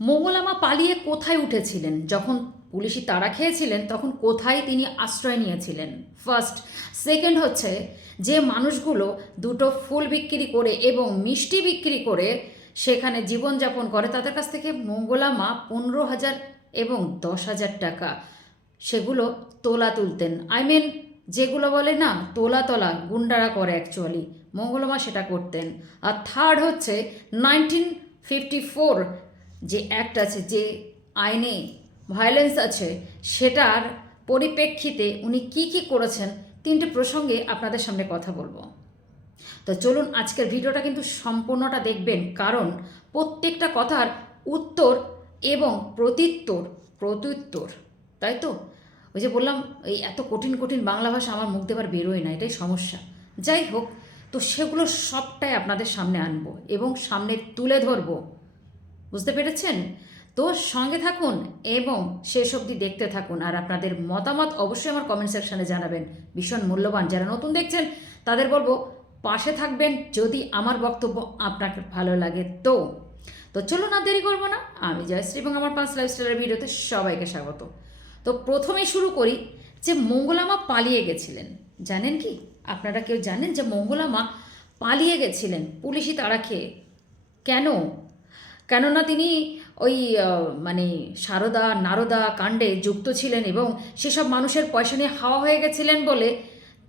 মোগলামা পালিয়ে কোথায় উঠেছিলেন? যখন পুলিশি তাড়া খেয়েছিলেন, তখন কোথায় তিনি আশ্রয় নিয়েছিলেন? ফার্স্ট সেকেন্ড হচ্ছে, যে মানুষগুলো দুটো ফুল বিক্রি করে এবং মিষ্টি বিক্রি করে সেখানে জীবনযাপন করে, তাদের কাছ থেকে মঙ্গলামা পনেরো হাজার এবং দশ হাজার টাকা সেগুলো তোলা তুলতেন। আই মিন যেগুলো বলে না, তোলা তোলা, গুন্ডারা করে অ্যাকচুয়ালি মঙ্গলমা সেটা করতেন। আর থার্ড হচ্ছে নাইনটিন ফিফটি ফোর যে অ্যাক্ট আছে, যে আইনে ভায়োলেন্স আছে, সেটার পরিপ্রেক্ষিতে উনি কি কি করেছেন, তিনটে প্রসঙ্গে আপনাদের সামনে কথা বলব। তো চলুন আজকের ভিডিওটা কিন্তু সম্পূর্ণটা দেখবেন, কারণ প্রত্যেকটা কথার উত্তর এবং প্রত্যুত্তর প্রত্যুত্তর, তাই তো? ওই যে বললাম, এই এত কঠিন কঠিন বাংলা ভাষা আমার মুখ দেবার বেরোয় না, এটাই সমস্যা। যাই হোক, তো সেগুলো সবটাই আপনাদের সামনে আনব এবং সামনে তুলে ধরবো। বুঝতে পেরেছেন? তো সঙ্গে থাকুন এবং শেষ অবধি দেখতে থাকুন আর আপনাদের মতামত অবশ্যই আমার কমেন্ট সেকশনে জানাবেন। ভীষণ মূল্যবান। যারা নতুন দেখছেন, তাদের বলব, পাশে থাকবেন যদি আমার বক্তব্য আপনাকে ভালো লাগে তো। তো চলুন আর দেরি করব না। আমি জয়শ্রী এবং আমার পাঁচ লাইফস্টাইলের ভিডিওতে সবাইকে স্বাগত। তো প্রথমেই শুরু করি যে মঙ্গলামা পালিয়ে গেছিলেন। জানেন কি? আপনারা কেউ জানেন যে মঙ্গলামা পালিয়ে গেছিলেন? পুলিশি তাড়া খেয়ে। কেন? কেননা তিনি ওই মানে সারদা, নারদা কাণ্ডে যুক্ত ছিলেন এবং সেসব মানুষের পয়সা নিয়ে হাওয়া হয়ে গেছিলেন বলে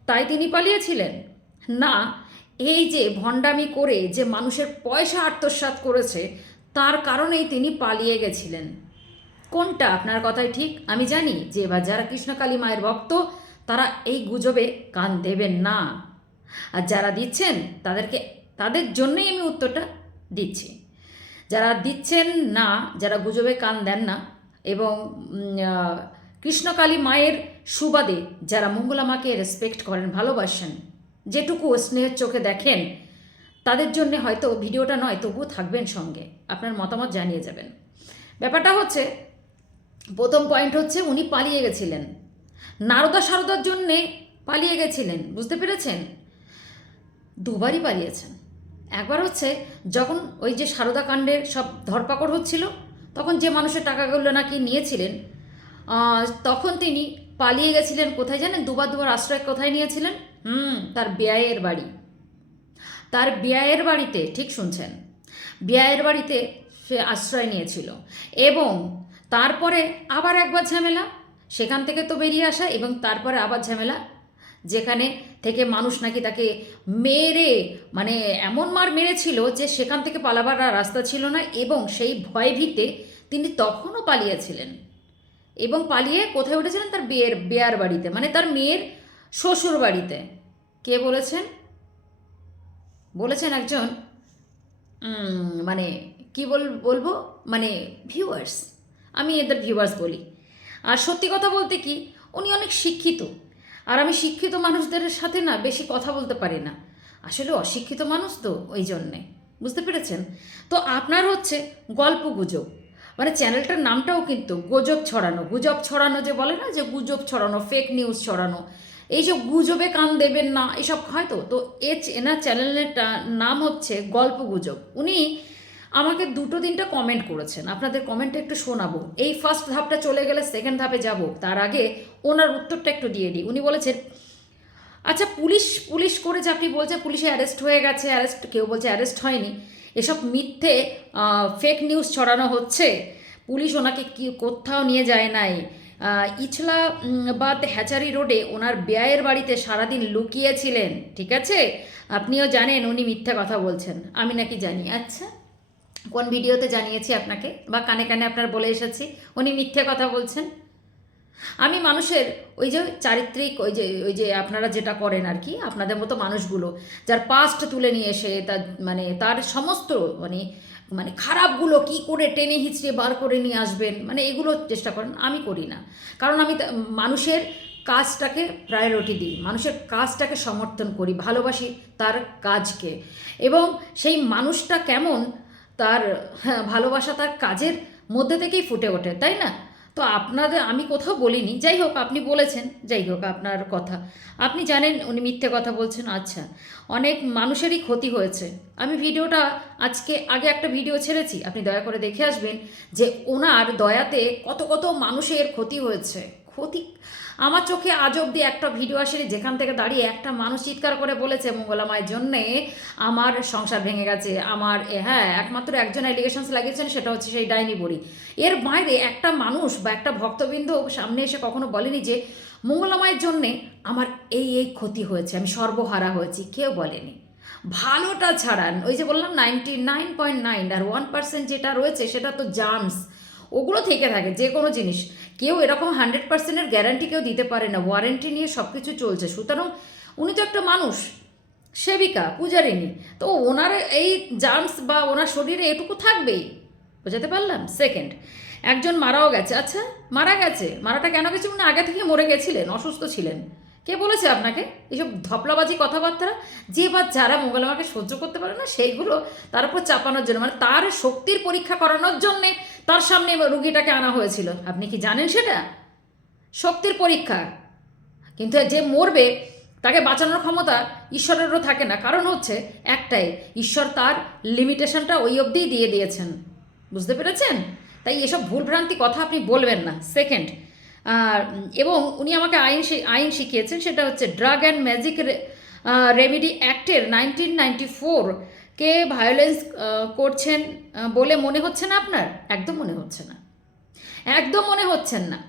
তাই তিনি পালিয়েছিলেন। না, এই যে ভণ্ডামি করে যে মানুষের পয়সা আত্মসাৎ করেছে, তার কারণেই তিনি পালিয়ে গেছিলেন। কোনটা আপনার কথাই ঠিক? আমি জানি যে এবার যারা কৃষ্ণকালী মায়ের ভক্ত, তারা এই গুজবে কান দেবেন না। আর যারা দিচ্ছেন, তাদেরকে, তাদের জন্যই আমি উত্তরটা দিচ্ছি। যারা দিচ্ছেন না, যারা গুজবে কান দেন না, এবং কৃষ্ণকালী মায়ের সুবাদে যারা মঙ্গলা মাকে রেসপেক্ট করেন, ভালোবাসেন, যেটুকু স্নেহের চোখে দেখেন, তাদের জন্য হয়তো ভিডিওটা নয়, তবুও থাকবেন সঙ্গে, আপনার মতামত জানিয়ে যাবেন। ব্যাপারটা হচ্ছে, প্রথম পয়েন্ট হচ্ছে উনি পালিয়ে গেছিলেন। নারদা সারদার জন্যে পালিয়ে গেছিলেন, বুঝতে পেরেছেন? দুবারই পালিয়েছেন। একবার হচ্ছে যখন ওই যে সারদা কাণ্ডে সব ধরপাকড় হচ্ছিল, তখন যে মানুষের টাকাগুলো নাকি নিয়েছিলেন তখন তিনি পালিয়ে গেছিলেন কোথায় জানেন? দুবার দুবার আশ্রয় কোথায় নিয়েছিলেন? হুম, তার বেয়ায়ের বাড়ি। তার বেয়ায়ের বাড়িতে, ঠিক শুনছেন? বেয়ায়ের বাড়িতে সে আশ্রয় নিয়েছিল এবং তারপরে আবার একবার ঝামেলা, সেখান থেকে তো বেরিয়ে আসা এবং তারপরে আবার ঝামেলা যেখানে থেকে মানুষ নাকি তাকে মেরে মানে এমন মার মেরেছিল যে সেখান থেকে পালাবার রাস্তা ছিল না এবং সেই ভয়ভীতে তিনি তখনও পালিয়েছিলেন। এবং পালিয়ে কোথায় উঠেছিলেন? তার বিয়ের, বেয়ার বাড়িতে মানে তার মেয়ের শ্বশুর বাড়িতে। কে বলেছেন? বলেছেন একজন মানে কি বল, বলব? মানে ভিউয়ার্স আমি এদের ভিউয়ার্স বলি। আর সত্যি কথা বলতে কি, উনি অনেক শিক্ষিত। আর আমি শিক্ষিত মানুষদের সাথে না বেশি কথা বলতে পারি না। আসলে অশিক্ষিত মানুষ তো ওই জন্যে। বুঝতে পেরেছেন? তো আপনার হচ্ছে গল্প গুজব। মানে চ্যানেলটার নামটাও কিন্তু গুজব ছড়ানো। গুজব ছড়ানো যে বলে না যে গুজব ছড়ানো ফেক নিউজ ছড়ানো এই যে গুজবে কান দেবেন না, এসব হয় তো? তো এ এনার চ্যানেলের নাম হচ্ছে গল্প গুজব। উনি আমাকে দুটো তিনটা কমেন্ট করেছেন। আপনাদের কমেন্টটা একটু শোনাবো। এই ফার্স্ট ধাপটা চলে গেলে সেকেন্ড ধাপে যাব। তার আগে ওনার উত্তরটা একটু দিয়ে দিই। উনি বলেছেন আচ্ছা পুলিশ পুলিশ করে আপনি বলছেন পুলিশে অ্যারেস্ট হয়ে গেছে অ্যারেস্ট কেউ বলছে অ্যারেস্ট হয়নি। এসব মিথ্যে ফেক নিউজ ছড়ানো হচ্ছে। পুলিশ ওনাকে কি কোথাও নিয়ে যায় নাই। আহ, ইছলা উম, হ্যাচারি রোডে ওনার ব্যয়ের বাড়িতে সারাদিন লুকিয়েছিলেন। ঠিক আছে? আপনিও জানেন উনি মিথ্যা কথা বলছেন। আমি নাকি জানি। আচ্ছা। কোন ভিডিওতে জানিয়েছি আপনাকে বা কানে কানে আপনার বলে এসেছি, উনি মিথ্যে কথা বলছেন। আমি মানুষের ওই যে চারিত্রিক, ওই যে ওই যে আপনারা যেটা করেন আর কি, আপনাদের মতো মানুষগুলো, যার পাস্ট তুলে নিয়ে এসে তার মানে তার সমস্ত মানে মানে খারাপগুলো কি করে টেনে হিচড়ে বার করে নিয়ে আসবেন মানে এগুলো চেষ্টা করেন, আমি করি না। কারণ আমি মানুষের কাজটাকে প্রায়োরিটি দিই, মানুষের কাজটাকে সমর্থন করি, ভালোবাসি তার কাজকে। এবং সেই মানুষটা কেমন তার হ্যাঁ, ভালোবাসা তার কাজের মধ্যে থেকেই ফুটে ওঠে তাই না? তো আপনাদের আমি কোথাও বলিনি। যাই হোক আপনি বলেছেন যাই হোক আপনার কথা। আপনি জানেন উনি মিথ্যে কথা বলছেন আচ্ছা। অনেক মানুষেরই ক্ষতি হয়েছে। আমি ভিডিওটা আজকে আগে একটা ভিডিও ছেড়েছি আপনি দয়া করে দেখে আসবেন যে ওনার দয়াতে কত কত মানুষের ক্ষতি হয়েছে। ক্ষতি আমার চোখে আজ অব্দি একটা ভিডিও আসেনি, যেখান থেকে দাঁড়িয়ে একটা মানুষ চিৎকার করে বলেছে মঙ্গলামায়ের জন্যে আমার সংসার ভেঙে গেছে। আমার হ্যাঁ একমাত্র একজন অ্যালিগেশনস লাগিয়েছেন, সেটা হচ্ছে সেই ডাইনি বড়ি। এর বাইরে একটা মানুষ বা একটা ভক্তবৃন্দ সামনে এসে কখনো বলেনি যে মঙ্গলামায়ের জন্যে আমার এই এই ক্ষতি হয়েছে, আমি সর্বহারা হয়েছি, কেউ বলেনি। ভালোটা ছাড়ান, ওই যে বললাম নাইনটি নাইন পয়েন্ট নাইন আর ওয়ান পার্সেন্ট যেটা রয়েছে সেটা তো জার্মস ওগুলো থেকে থাকে যে কোনো জিনিস। কেউ এরকম হান্ড্রেড পার্সেন্টের গ্যারান্টি কেউ দিতে পারে না ওয়ারেন্টি নিয়ে সব কিছু চলছে। সুতরাং উনি তো একটা মানুষ, সেবিকা পূজারিনী তো ওনার এই জার্মস বা ওনার শরীরে এটুকু থাকবেই। বোঝাতে পারলাম? সেকেন্ড একজন মারাও গেছে। আচ্ছা মারা গেছে। মারাটা কেন গেছে? উনি আগে থেকে মরে গেছিলেন, অসুস্থ ছিলেন। কে বলেছে আপনাকে? এইসব ধপলাবাজি কথাবার্তা? যে বা যারা মোগলমাকে সহ্য করতে পারে না, সেইগুলো তার উপর চাপানোর জন্য মানে তার শক্তির পরীক্ষা করানোর জন্যে তার সামনে রুগীটাকে আনা হয়েছিল। আপনি কি জানেন সেটা? শক্তির পরীক্ষা। কিন্তু যে মরবে, তাকে বাঁচানোর ক্ষমতা ঈশ্বরেরও থাকে না। কারণ হচ্ছে একটাই, ঈশ্বর তার লিমিটেশনটা ওই অবধিই দিয়ে দিয়েছেন। বুঝতে পেরেছেন? তাই এসব ভুলভ্রান্তি কথা আপনি বলবেন না। সেকেন্ড আর, এবং উনি আমাকে আইন আইন শিখিয়েছেন, সেটা হচ্ছে ড্রাগ অ্যান্ড ম্যাজিক রেমিডি অ্যাক্টের নাইনটিন নাইনটি কে ভায়োলেন্স করছেন বলে মনে হচ্ছে না আপনার? একদম মনে হচ্ছে না। একদম মনে হচ্ছেন না।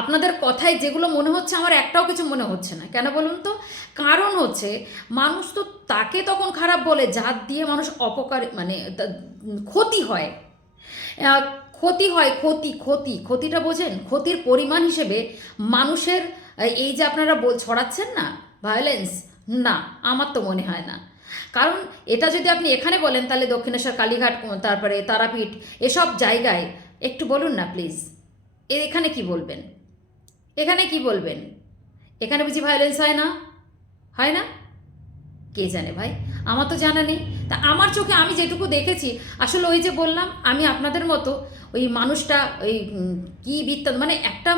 আপনাদের কথায় যেগুলো মনে হচ্ছে, আমার একটাও কিছু মনে হচ্ছে না। কেন বলুন তো? কারণ হচ্ছে, মানুষ তো তাকে তখন খারাপ বলে, যার দিয়ে মানুষ অপকার মানে ক্ষতি হয়। ক্ষতি হয়, ক্ষতি ক্ষতি। ক্ষতিটা বোঝেন, ক্ষতির পরিমাণ হিসেবে মানুষের এই যে আপনারা বল, ছড়াচ্ছেন না ভায়োলেন্স না, আমার তো মনে হয় না। কারণ এটা যদি আপনি এখানে বলেন, তাহলে দক্ষিণেশ্বর, কালীঘাট তারপরে তারাপীঠ, এসব জায়গায় একটু বলুন না প্লিজ এখানে কি বলবেন? এখানে কি বলবেন? এখানে বুঝি ভায়োলেন্স হয় না? হয় না? কে জানে ভাই? আমার তো জানা নেই। তা আমার চোখে আমি যেটুকু দেখেছি, আসলে ওই যে বললাম, আমি আপনাদের মতো ওই মানুষটা, ওই কী বৃত্তান্ত মানে একটা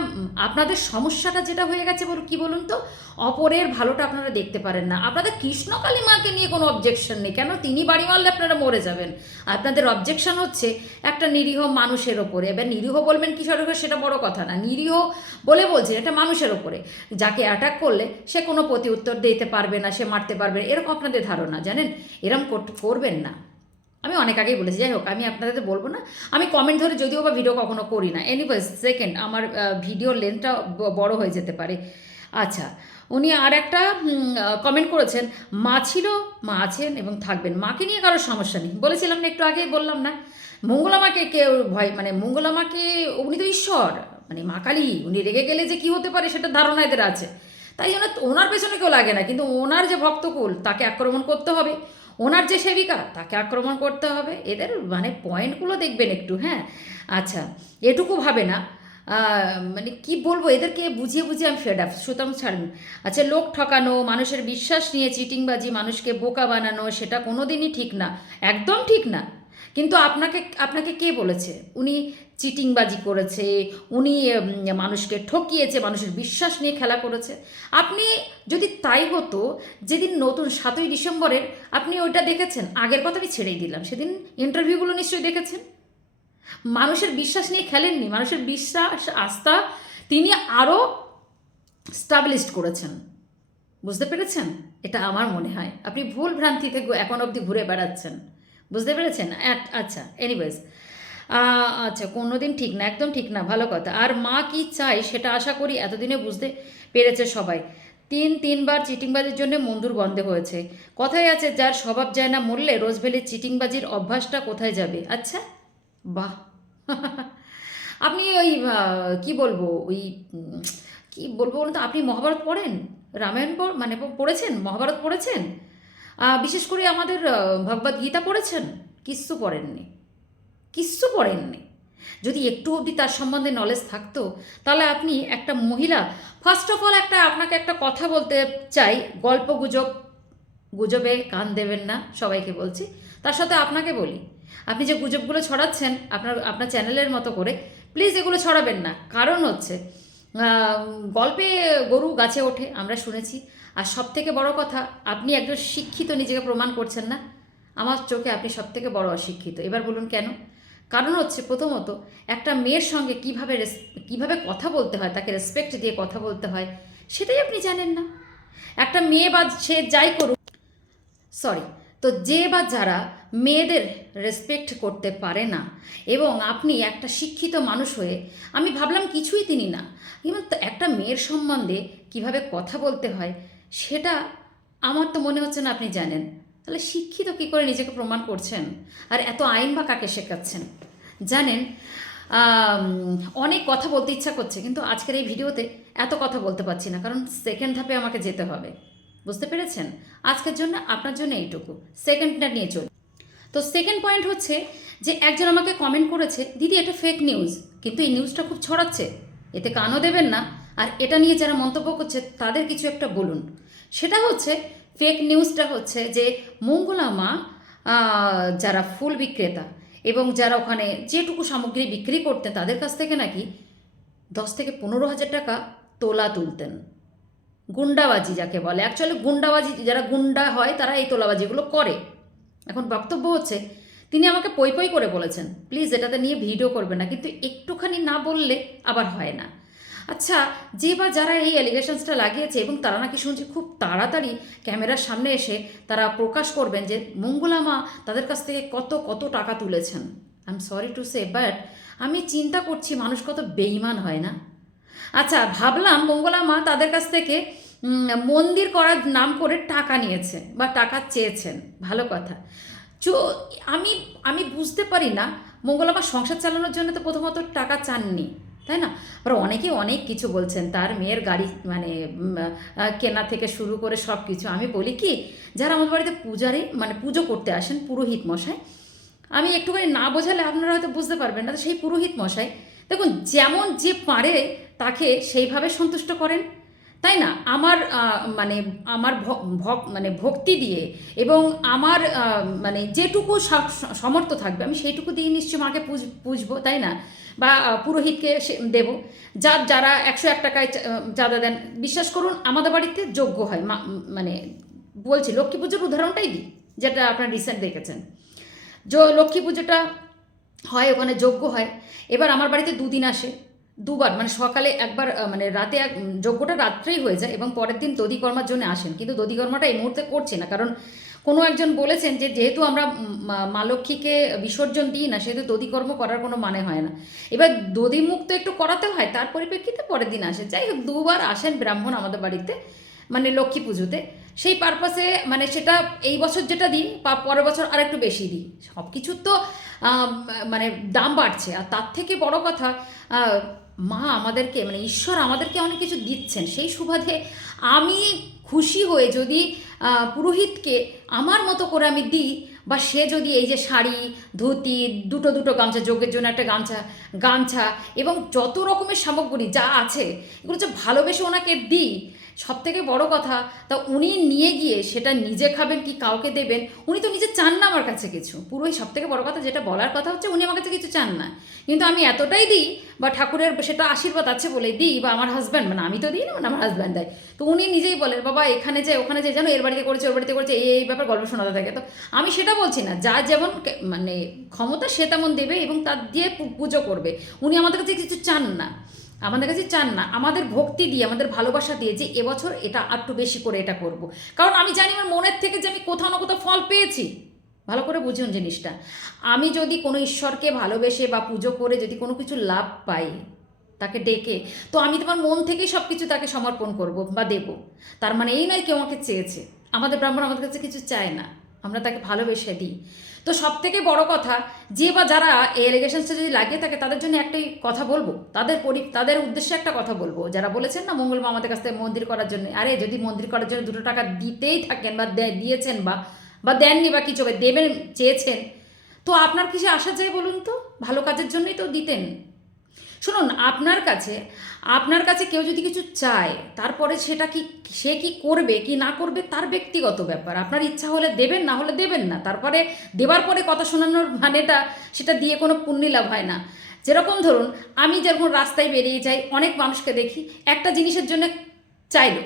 আপনাদের সমস্যাটা যেটা হয়ে গেছে বলুন, কী বলুন তো? অপরের ভালোটা আপনারা দেখতে পারেন না। আপনাদের কৃষ্ণকালী মাকে নিয়ে কোনো অবজেকশন নেই। কেন? তিনি বাড়ি মারলে আপনারা মরে যাবেন। আপনাদের অবজেকশন হচ্ছে একটা নিরীহ মানুষের ওপরে। এবার নিরীহ বলবেন কিশোর সেটা বড় কথা না। নিরীহ বলে বলছে এটা মানুষের ওপরে। যাকে অ্যাটাক করলে সে কোনো প্রতি উত্তর দিতে পারবে না, সে মারতে পারবে এরকম আপনাদের ধারণা, জানেন? এরকম করবেন না। আমি অনেক আগেই বলেছি। যাই হোক, আমি আপনাদের বলব না। আমি কমেন্ট ধরে যদিও বা ভিডিও কখনো করি না। এনিওয়েজ সেকেন্ড আমার ভিডিওর লেন্থটা বড় হয়ে যেতে পারে। আচ্ছা উনি আর একটা কমেন্ট করেছেন, মা ছিল, মা আছেন এবং থাকবেন। মাকে নিয়ে কারোর সমস্যা নেই। বলেছিলাম না, একটু আগে বললাম না। মঙ্গলামাকে কেউ ভয় মানে মঙ্গলামাকে, উনি তো ঈশ্বর মানে মা কালী, উনি রেগে গেলে যে কি হতে পারে সেটা ধারণা এদের আছে। তাই জন্য ওনার পেছনে কেউ লাগে না, কিন্তু ওনার যে ভক্তকুল, তাকে আক্রমণ করতে হবে। ওনার যে সেবিকা, তাকে আক্রমণ করতে হবে। এদের মানে পয়েন্টগুলো দেখবেন একটু হ্যাঁ? আচ্ছা এটুকু ভাবে না। মানে কি বলব, এদেরকে বুঝিয়ে বুঝিয়ে আমি ফেড আপ সুতরাং ছাড়ুন। আচ্ছা লোক ঠকানো, মানুষের বিশ্বাস নিয়ে চিটিংবাজি, মানুষকে বোকা বানানো, সেটা কোনো দিনই ঠিক না, একদম ঠিক না। কিন্তু আপনাকে আপনাকে কে বলেছে? উনি চিটিংবাজি করেছে, উনি মানুষকে ঠকিয়েছে, মানুষের বিশ্বাস নিয়ে খেলা করেছে। আপনি যদি তাই হতো, যেদিন নতুন সাতই ডিসেম্বরের, আপনি ওইটা দেখেছেন? আগের কথা আমি ছেড়েই দিলাম, সেদিন ইন্টারভিউগুলো নিশ্চয়ই দেখেছেন? মানুষের বিশ্বাস নিয়ে খেলেননি, মানুষের বিশ্বাস, আস্থা তিনি আরও স্টাবলিশড করেছেন। বুঝতে পেরেছেন? এটা আমার মনে হয়। আপনি ভুল ভ্রান্তি থেকে এখন অবধি ঘুরে বেড়াচ্ছেন। বুঝতে পেরেছেন? আচ্ছা এনিওয়েজ আচ্ছা কোনো দিন ঠিক না, একদম ঠিক না, ভালো কথা। আর মা কি চায় সেটা আশা করি এতদিনে বুঝতে পেরেছে সবাই। তিন, তিনবার চিটিংবাজির জন্য মন্দুর বন্ধ হয়েছে। কথায় আছে, যার স্বভাব যায় না মরলে রোজভ্যালির চিটিংবাজির অভ্যাসটা কোথায় যাবে? আচ্ছা বাহ। আপনি ওই কি বলব, ওই কি বলব বলুন তো, আপনি মহাভারত পড়েন? রামায়ণ পড়- মানে পড়েছেন? মহাভারত পড়েছেন? বিশেষ করে আমাদের ভগবদ গীতা পড়েছেন? কিচ্ছু পড়েননি। কিচ্ছু পড়েননি। যদি একটু অবধি তার সম্বন্ধে নলেজ থাকতো, তাহলে আপনি একটা মহিলা ফার্স্ট অফ অল একটা, আপনাকে একটা কথা বলতে চাই। গল্প গুজব, গুজবে কান দেবেন না, সবাইকে বলছি। তার সাথে আপনাকে বলি, আপনি যে গুজবগুলো ছড়াচ্ছেন আপনার আপনার চ্যানেলের মতো করে প্লিজ এগুলো ছড়াবেন না। কারণ হচ্ছে গল্পে গরু গাছে ওঠে, আমরা শুনেছি। আর সব থেকে বড় কথা, আপনি একজন শিক্ষিত, নিজেকে প্রমাণ করছেন না। আমার চোখে আপনি সব থেকে বড় অশিক্ষিত। এবার বলুন কেন? কারণ হচ্ছে, প্রথমত, একটা মেয়ের সঙ্গে কীভাবে কীভাবে কথা বলতে হয়, তাকে রেসপেক্ট দিয়ে কথা বলতে হয়, সেটাই আপনি জানেন না। একটা মেয়ে বা সে যাই করুক সরি তো যে বা যারা মেয়েদের রেসপেক্ট করতে পারে না এবং আপনি একটা শিক্ষিত মানুষ হয়ে, আমি ভাবলাম কিছুই তিনি না। কিন্তু একটা মেয়ের সম্বন্ধে কীভাবে কথা বলতে হয়, সেটা আমার তো মনে হচ্ছে না আপনি জানেন। তাহলে শিক্ষিত কী করে নিজেকে প্রমাণ করছেন? আর এত আইন বা কাকে শেখাচ্ছেন? জানেন অনেক কথা বলতে ইচ্ছা করছে, কিন্তু আজকের এই ভিডিওতে এত কথা বলতে পারছি না, কারণ সেকেন্ড ধাপে আমাকে যেতে হবে। বুঝতে পেরেছেন? আজকের জন্য আপনার জন্য এইটুকু। সেকেন্ডটা নিয়ে চলুন। তো সেকেন্ড পয়েন্ট হচ্ছে যে একজন আমাকে কমেন্ট করেছে, দিদি, এটা ফেক নিউজ কিন্তু এই নিউজটা খুব ছড়াচ্ছে। এতে কানও দেবেন না। আর এটা নিয়ে যারা মন্তব্য করছে, তাদের কিছু একটা বলুন। সেটা হচ্ছে ফেক নিউজটা হচ্ছে যে মঙ্গলা মা যারা ফুল বিক্রেতা এবং যারা ওখানে যেটুকু সামগ্রী বিক্রি করতেন, তাদের কাছ থেকে নাকি দশ থেকে পনেরো হাজার টাকা তোলা তুলতেন। গুন্ডাবাজি যাকে বলে। অ্যাকচুয়ালি গুন্ডাবাজি, যারা গুন্ডা হয় তারা এই তোলাবাজিগুলো করে। এখন বক্তব্য হচ্ছে, তিনি আমাকে পই পই করে বলেছেন প্লিজ এটাতে নিয়ে ভিডিও করবেন না। কিন্তু একটুখানি না বললে আবার হয় না। আচ্ছা যে বা যারা এই অ্যালিগেশনসটা লাগিয়েছে এবং তারা নাকি শুনছি খুব তাড়াতাড়ি ক্যামেরার সামনে এসে তারা প্রকাশ করবেন যে, মঙ্গলা মা তাদের কাছ থেকে কত কত টাকা তুলেছেন? I am sorry to say but আমি চিন্তা করছি মানুষ কত বেইমান হয় না। আচ্ছা ভাবলাম মঙ্গলা মা তাদের কাছ থেকে মন্দির করার নাম করে টাকা নিয়েছে বা টাকা চেয়েছেন। ভালো কথা। চো, আমি আমি বুঝতে পারি না, মঙ্গলা মা সংসার চালানোর জন্য তো প্রথমত টাকা চাননি, তাই না? আবার অনেকে অনেক কিছু বলছেন, তার মেয়ের গাড়ি মানে কেনা থেকে শুরু করে সব কিছু আমি বলি কি, যারা আমার বাড়িতে পূজারে মানে পুজো করতে আসেন পুরোহিত মশাই, আমি একটুখানি না বোঝালে আপনারা হয়তো বুঝতে পারবেন না, সেই পুরোহিত মশাই, দেখুন, যেমন যে পারে তাকে সেইভাবে সন্তুষ্ট করেন? তাই না? আমার মানে আমার মানে ভক্তি দিয়ে এবং আমার মানে যেটুকু সমর্থ থাকবে, আমি সেইটুকু দিয়ে নিশ্চয়ই মাকে পুজ, পুজবো, তাই না? বা পুরোহিতকে দেবো। যার যারা একশো এক টাকায় চাঁদা দেন, বিশ্বাস করুন, আমাদের বাড়িতে যোগ্য হয়। মানে বলছি, লক্ষ্মী পুজোর উদাহরণটাই দিই, যেটা আপনার রিসেন্ট দেখেছেন। যো, লক্ষ্মী পুজোটা হয়, ওখানে যজ্ঞ হয়। এবার আমার বাড়িতে দুদিন আসে। দুবার মানে সকালে একবার মানে রাতে এক যজ্ঞটা রাত্রেই হয়ে যায় এবং পরের দিন দধিকর্মার জন্য আসেন। কিন্তু দধিকর্মাটা এই মুহূর্তে করছে না, কারণ কোনো একজন বলেছেন যে যেহেতু আমরা মা- লক্ষ্মীকে বিসর্জন দিই না, সেহেতু দধিকর্ম করার কোনো মানে হয় না। এবার দধিমুখ তো একটু করাতে হয়, তার পরিপ্রেক্ষিতে পরের দিন আসে। যাই হোক, দুবার আসেন ব্রাহ্মণ আমাদের বাড়িতে মানে লক্ষ্মী পুজোতে। সেই পারপাসে মানে সেটা এই বছর যেটা বা পরের বছর আর একটু বেশি দিই। সব কিছুর তো মানে দাম বাড়ছে। আর তার থেকে বড় কথা মা আমাদেরকে মানে ঈশ্বর আমাদেরকে অনেক কিছু দিচ্ছেন। সেই সুবাদে আমি খুশি হয়ে যদি পুরোহিতকে আমার মতো করে আমি দিই, বা সে যদি এই যে শাড়ি, ধুতি, দুটো দুটো গামছা, যোগের জন্য একটা গামছা গামছা এবং যত রকমের সামগ্রী যা আছে, এগুলো যে ভালোবেসে ওনাকে দিই সব থেকে বড় কথা, তা উনি নিয়ে গিয়ে সেটা নিজে খাবেন কি কাউকে দেবেন, উনি তো নিজে চান না আমার কাছে কিছু। পুরোই সব থেকে বড় কথা, যেটা বলার কথা হচ্ছে উনি আমার কাছে কিছু চান না। কিন্তু আমি এতটাই দিই, বা ঠাকুরের সেটা আশীর্বাদ আছে বলে দিই, বা আমার হাজব্যান্ড মানে আমি তো দিই না মানে আমার হাজব্যান্ড দেয়। তো উনি নিজেই বলেন, বাবা, এখানে যে, ওখানে যে জানো এর বাড়িতে করেছে, ওর বাড়িতে করেছে, এই এই ব্যাপার গল্প শোনাতে থাকে। তো আমি সেটা বলছি না, যা যেমন মানে ক্ষমতা সে তেমন দেবে এবং তার দিয়ে পুজো করবে। উনি আমাদের কাছে কিছু চান না। আমাদের কাছে চান না। আমাদের ভক্তি দিয়ে, আমাদের ভালোবাসা দিয়ে যে এবছর এটা আরটু বেশি করে এটা করব। কারণ আমি জানি আমার মনের থেকে যে আমি কোথাও না কোথাও ফল পেয়েছি। ভালো করে বুঝুন জিনিসটা। আমি যদি কোনো ঈশ্বরকে ভালোবেসে বা পুজো করে যদি কোনো কিছু লাভ পাই, তাকে ডেকে, তো আমি তোমার মন থেকেই সব কিছু তাকে সমর্পণ করব বা দেব। তার মানে এই নয় কেউ আমাকে চেয়েছে। আমাদের ব্রাহ্মণ আমাদের কাছে কিছু চায় না। আমরা তাকে ভালোবেসে দিই। তো সব থেকে বড় কথা, যে বা যারা এই এলিগেশনসটা যদি লাগিয়ে থাকে, তাদের জন্য একটাই কথা বলব। তাদের পরি, তাদের উদ্দেশ্যে একটা কথা বলব। যারা বলেছেন না মঙ্গলমা আমাদের কাছ থেকে মন্দির করার জন্য, আরে যদি মন্দির করার জন্য দুটো টাকা দিতেই থাকেন বা দিয়েছেন বা বা দেননি বা কিছু দেবেন, চেয়েছেন, তো আপনার কিসে আসা যায় বলুন তো? ভালো কাজের জন্যই তো দিতেন। শুনুন, আপনার কাছে আপনার কাছে কেউ যদি কিছু চায়, তারপরে সেটা কি, সে কি করবে, কি না করবে, তার ব্যক্তিগত ব্যাপার। আপনার ইচ্ছা হলে দেবেন, না হলে দেবেন না। তারপরে দেওয়ার পরে কথা শোনানোর মানেটা, সেটা দিয়ে কোনো পুণ্যি লাভ হয় না। যেরকম ধরুন, আমি যেরকম রাস্তায় বেরিয়ে যাই, অনেক মানুষকে দেখি, একটা জিনিসের জন্য চাইলো।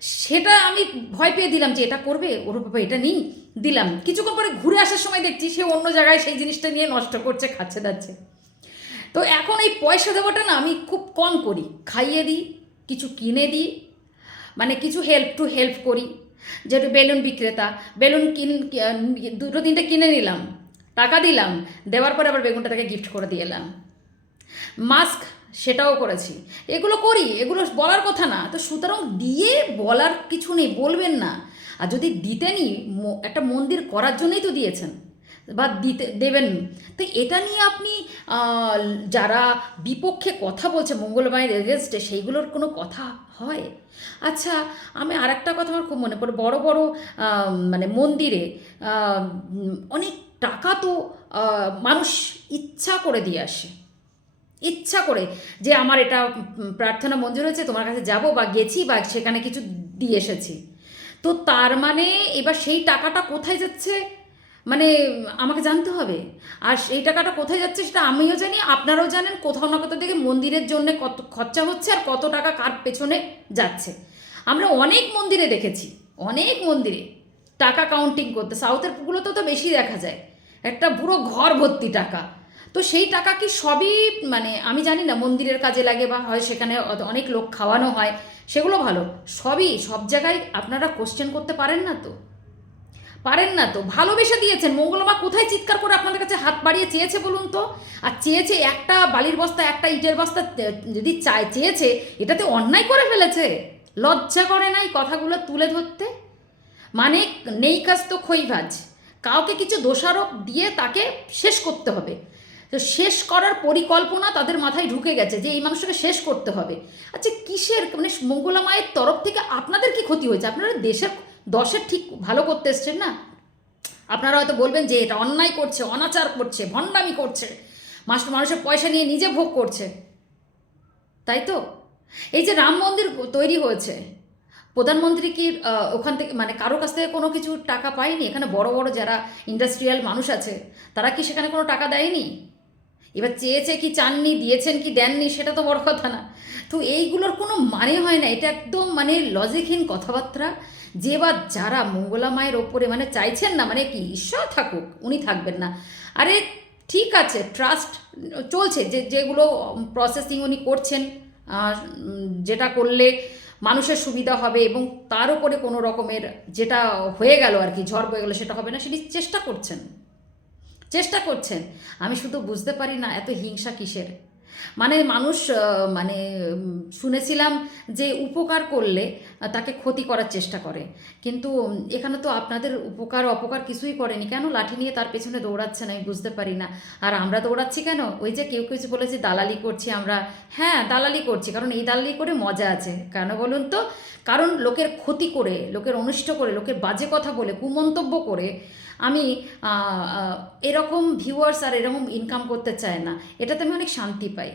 সেটা আমি ভয় পেয়ে দিলাম যে, এটা করবে? ওর বাবা এটা নিই? দিলাম। কিছুক্ষণ পরে ঘুরে আসার সময় দেখছি, সে অন্য জায়গায় সেই জিনিসটা নিয়ে নষ্ট করছে, খাচ্ছে, দাচ্ছে। তো এখন এই পয়সা দেওয়াটা না আমি খুব কম করি। খাইয়ে দিই, কিছু কিনে দিই মানে কিছু হেল্প টু হেল্প করি। যেহেতু বেলুন বিক্রেতা, বেলুন কিন দুটো তিনটে কিনে নিলাম, টাকা দিলাম, দেওয়ার পরে আবার বেগুনটা তাকে গিফট করে দিয়ে এলাম। মাস্ক সেটাও করেছি। এগুলো করি, এগুলো বলার কথা না। তো সুতরাং দিয়ে বলার কিছু নেই, বলবেন না। আর যদি দিতেনই ম- একটা মন্দির করার জন্যই তো দিয়েছেন। বা দিতে, দেবেন তো এটা নিয়ে আপনি যারা বিপক্ষে কথা বলছে মঙ্গলবারের এগেনস্টে, সেইগুলোর কোনো কথা হয়? আচ্ছা আমি আর একটা কথা আমার খুব মনে পড়ে। বড় বড় মানে মন্দিরে অনেক টাকা তো মানুষ ইচ্ছা করে দিয়ে আসে। ইচ্ছা করে যে আমার এটা প্রার্থনা মঞ্জুর হয়েছে, তোমার কাছে যাব বা গেছি বা সেখানে কিছু দিয়ে এসেছি। তো তার মানে এবার সেই টাকাটা কোথায় যাচ্ছে? মানে আমাকে জানতে হবে। আর সেই টাকাটা কোথায় যাচ্ছে সেটা আমিও জানি, আপনারাও জানেন কোথাও না কোথাও থেকে মন্দিরের জন্য কত খরচা হচ্ছে আর কত টাকা কার পেছনে যাচ্ছে। আমরা অনেক মন্দিরে দেখেছি, অনেক মন্দিরে টাকা কাউন্টিং করতে সাউথের গুলোতে তো বেশি দেখা যায়। একটা পুরো ঘর ভর্তি টাকা। তো সেই টাকা কি সবই মানে আমি জানি না মন্দিরের কাজে লাগে বা হয় সেখানে অনেক লোক খাওয়ানো হয়, সেগুলো ভালো। সবই, সব জায়গায় আপনারা কোশ্চেন করতে পারেন না তো? পারেন না তো। ভালোবেসে দিয়েছেন। মঙ্গলমা কোথায় চিৎকার করে আপনাদের কাছে হাত বাড়িয়ে চেয়েছে বলুন তো? আর চেয়েছে একটা বালির বস্তা, একটা ইটের বস্তা যদি চায়, চেয়েছে, এটাতে অন্যায় করে ফেলেছে? লজ্জা করে নাই কথাগুলো তুলে ধরতে? মানে নেই কাজ তো খইভাজ কাউকে কিছু দোষারোপ দিয়ে তাকে শেষ করতে হবে। তো শেষ করার পরিকল্পনা তাদের মাথায় ঢুকে গেছে যে এই মানুষটাকে শেষ করতে হবে। আচ্ছা কিসের? মানে মঙ্গলা মায়ের তরফ থেকে আপনাদের কি ক্ষতি হয়েছে? আপনারা দেশের দশের ঠিক ভালো করতে এসছেন না? আপনারা হয়তো বলবেন যে এটা অন্যায় করছে, অনাচার করছে, ভণ্ডামি করছে। মাস্টার মানুষের পয়সা নিয়ে নিজে ভোগ করছে। তাই তো? এই যে রাম মন্দির তৈরি হয়েছে, প্রধানমন্ত্রী কি ওখান থেকে মানে কারও কাছ থেকে কোনো কিছু টাকা পায়নি? এখানে বড় বড় যারা ইন্ডাস্ট্রিয়াল মানুষ আছে, তারা কি সেখানে কোনো টাকা দেয়নি? এবার চেয়েছে কি চাননি, দিয়েছেন কি দেননি, সেটা তো বড় কথা না। তো এইগুলোর কোনো মানে হয় না, এটা একদম মানে লজিকহীন কথাবার্তা। যে বা যারা মঙ্গলা মায়ের ওপরে মানে চাইছেন না মানে কি ঈশ্বর থাকুক, উনি থাকবেন না। আরে ঠিক আছে ট্রাস্ট চলছে, যে, যেগুলো প্রসেসিং উনি করছেন যেটা করলে মানুষের সুবিধা হবে এবং তার উপরে কোনো রকমের যেটা হয়ে গেল আর কি, ঝড় হয়ে গেলো সেটা হবে না, সেটি চেষ্টা করছেন। চেষ্টা করছেন। আমি শুধু বুঝতে পারি না এত হিংসা কিসের। মানে মানুষ মানে শুনেছিলাম যে উপকার করলে তাকে ক্ষতি করার চেষ্টা করে। কিন্তু এখানে তো আপনাদের উপকার অপকার কিছুই করেনি। কেন লাঠি নিয়ে তার পেছনে দৌড়াচ্ছেন আমি বুঝতে পারি না। আর আমরা দৌড়াচ্ছি কেন? ওই যে কেউ কিছু বলেছে দালালি করছি আমরা। হ্যাঁ দালালি করছি, কারণ এই দালালি করে মজা আছে। কেন বলুন তো? কারণ লোকের ক্ষতি করে, লোকের অনিষ্ট করে, লোকের বাজে কথা বলে, কুমন্তব্য করে আমি এরকম ভিউয়ার্স আর এরকম ইনকাম করতে চাই না। এটাতে আমি অনেক শান্তি পাই।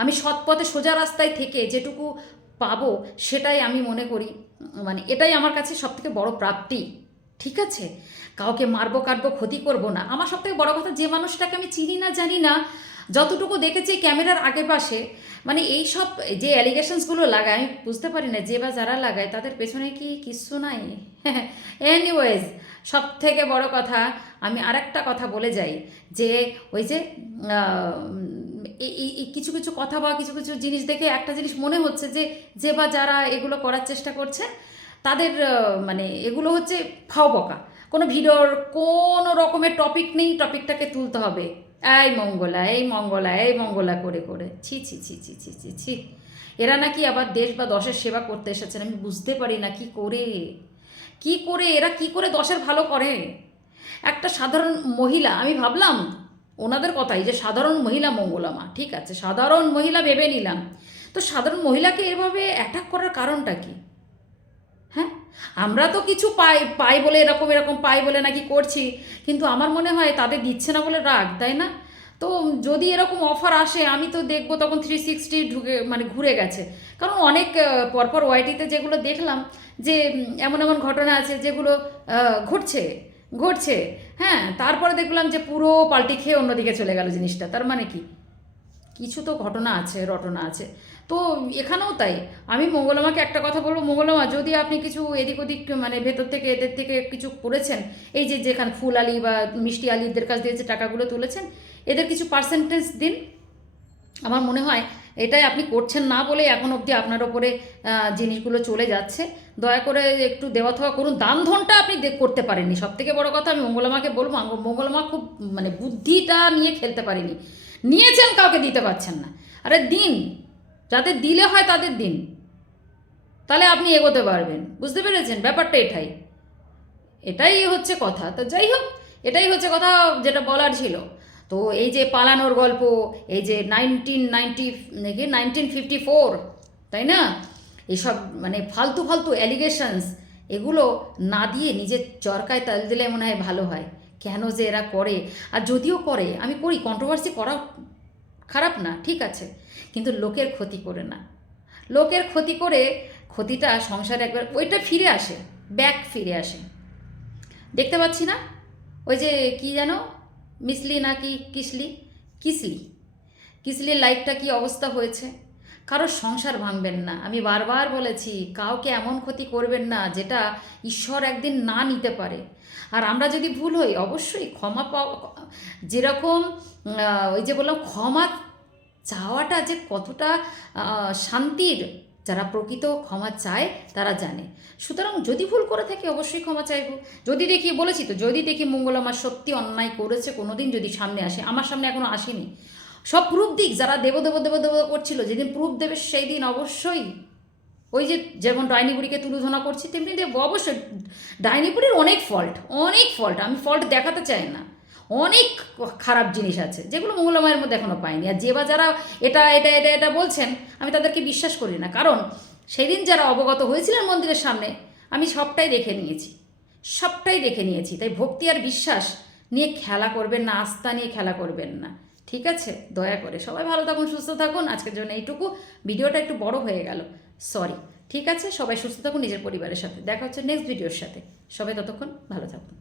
আমি সৎ পথে সোজা রাস্তায় থেকে যেটুকু পাবো, সেটাই আমি মনে করি। মানে এটাই আমার কাছে সবথেকে বড় প্রাপ্তি। ঠিক আছে? কাউকে মারবো, কাটবো, ক্ষতি করব না। আমার সবথেকে বড় কথা, যে মানুষটাকে আমি চিনি না, জানি না যতটুকু দেখেছি ক্যামেরার আগে পাশে মানে এই সব যে অ্যালিগেশনসগুলো লাগায়, আমি বুঝতে পারি না যে বা যারা লাগায়, তাদের পেছনে কি কিচ্ছু নাই? এনিওয়েজ সব থেকে বড় কথা, আমি আরেকটা কথা বলে যাই, যে ওই যে এই কিছু কিছু কথা বা কিছু কিছু জিনিস দেখে একটা জিনিস মনে হচ্ছে যে যে বা যারা এগুলো করার চেষ্টা করছে, তাদের মানে এগুলো হচ্ছে ফাও বকা। কোনো ভিডিওর কোনো রকমের টপিক নেই টপিকটাকে তুলতে হবে। এই মঙ্গলা এই মঙ্গলা এই মঙ্গলা করে করে। ছি ছি ছি ছি ছি ছি ছি। এরা নাকি আবার দেশ বা দশের সেবা করতে এসেছেন, আমি বুঝতে পারি না কি করে। কি করে? এরা কি করে দশের ভালো করে? একটা সাধারণ মহিলা, আমি ভাবলাম ওনাদের কথাই যে সাধারণ মহিলা মঙ্গলামা ঠিক আছে, সাধারণ মহিলা ভেবে নিলাম। তো সাধারণ মহিলাকে এভাবে অ্যাটাক করার কারণটা কি? আমরা তো কিছু পাই পাই বলে এরকম এরকম পাই বলে নাকি করছি, কিন্তু আমার মনে হয় তাদের দিচ্ছে না বলে রাগ, তাই না? তো যদি এরকম অফার আসে, আমি তো দেখব তখন থ্রি সিক্সটি ঢুকে মানে ঘুরে গেছে। কারণ অনেক পরপর ওয়াইটিতে যেগুলো দেখলাম যে এমন এমন ঘটনা আছে যেগুলো ঘটছে ঘটছে হ্যাঁ তারপরে দেখলাম যে পুরো পাল্টি খেয়ে অন্যদিকে চলে গেল জিনিসটা, তার মানে কি? কিছু তো ঘটনা আছে, রটনা আছে। তো এখানেও তাই। আমি মঙ্গলমাকে একটা কথা বলব। মঙ্গলমা, যদি আপনি কিছু এদিক ওদিক মানে ভেতর থেকে, এদের থেকে কিছু করেছেন, এই যে যেখানে ফুল আলি বা মিষ্টি আলিদের কাছ দিয়ে যে টাকাগুলো তুলেছেন, এদের কিছু পার্সেন্টেজ দিন। আমার মনে হয় এটাই আপনি করছেন না বলে এখন অবধি আপনার ওপরে জিনিসগুলো চলে যাচ্ছে। দয়া করে একটু দেওয়া থাওয়া করুন। দান ধনটা আপনি করতে পারেননি। সব থেকে বড় কথা আমি মঙ্গলমাকে বলব মঙ্গলমা খুব মানে বুদ্ধিটা নিয়ে খেলতে পারেনি। নিয়েছেন, কাউকে দিতে পারছেন না। আরে দিন। যাদের দিলে হয় তাদের দিন। তাহলে আপনি এগোতে পারবেন। বুঝতে পেরেছেন? ব্যাপারটা এটাই। এটাই হচ্ছে কথা। তো যাই হোক, এটাই হচ্ছে কথা যেটা বলার ছিল। তো এই যে পালানোর গল্প, এই যে নাইনটিন নাইনটি, নাকি নাইনটিন ফিফটি ফোর, তাই না? এসব মানে ফালতু ফালতু অ্যালিগেশনস এগুলো না দিয়ে নিজের চরকায় তাল দিলে মনে হয় ভালো হয়। কেন যে এরা করে? আর যদিও করে, আমি করি কন্ট্রোভার্সি করা খারাপ না, ঠিক আছে। কিন্তু লোকের ক্ষতি করে না। লোকের ক্ষতি করে ক্ষতিটা সংসারে একবার ওইটা ফিরে আসে ব্যাক ফিরে আসে। দেখতে পাচ্ছি না? ওই যে কি যেন? মিসলি না কি কিসলি? কিসলি। কিসলির লাইফটা কি অবস্থা হয়েছে? কারোর সংসার ভাঙবেন না। আমি বারবার বলেছি, কাউকে এমন ক্ষতি করবেন না যেটা ঈশ্বর একদিন না নিতে পারে। আর আমরা যদি ভুল হই, অবশ্যই ক্ষমা পাওয়া, যেরকম ওই যে বললাম, ক্ষমা চাওয়াটা যে কতটা শান্তির যারা প্রকৃত ক্ষমা চায় তারা জানে। সুতরাং যদি ভুল করে থাকি অবশ্যই ক্ষমা চাইব। যদি দেখি, বলেছি তো, যদি দেখি মঙ্গল আমার সত্যি অন্যায় করেছে, কোনোদিন যদি সামনে আসে, আমার সামনে এখনও আসেনি। সব প্রুফ দিক, যারা দেব দেব দেব দেব করছিল, যেদিন প্রুফ দেবে সেই দিন অবশ্যই ওই যে যেমন ডাইনিপুরিকে তুলোধনা করছি, তেমনি দেব। অবশ্যই, ডাইনিপুরির অনেক ফল্ট অনেক ফল্ট আমি ফল্ট দেখাতে চাই না। অনেক খারাপ জিনিস আছে, যেগুলো মঙ্গলমায়ের মধ্যে এখনও পাইনি আর যে বা যারা এটা এটা এটা এটা বলছেন, আমি তাদেরকে বিশ্বাস করি না। কারণ সেদিন যারা অবগত হয়েছিলেন মন্দিরের সামনে, আমি সবটাই দেখে নিয়েছি। সবটাই দেখে নিয়েছি। তাই ভক্তি আর বিশ্বাস নিয়ে খেলা করবেন না, আস্থা নিয়ে খেলা করবেন না। ঠিক আছে? দয়া করে। সবাই ভালো থাকুন, সুস্থ থাকুন। আজকের জন্য এইটুকু। ভিডিওটা একটু বড় হয়ে গেল। সরি। ঠিক আছে? সবাই সুস্থ থাকুন, নিজের পরিবারের সাথে। দেখা হচ্ছে নেক্সট ভিডিওর সাথে। সবাই ততক্ষণ ভালো থাকুন।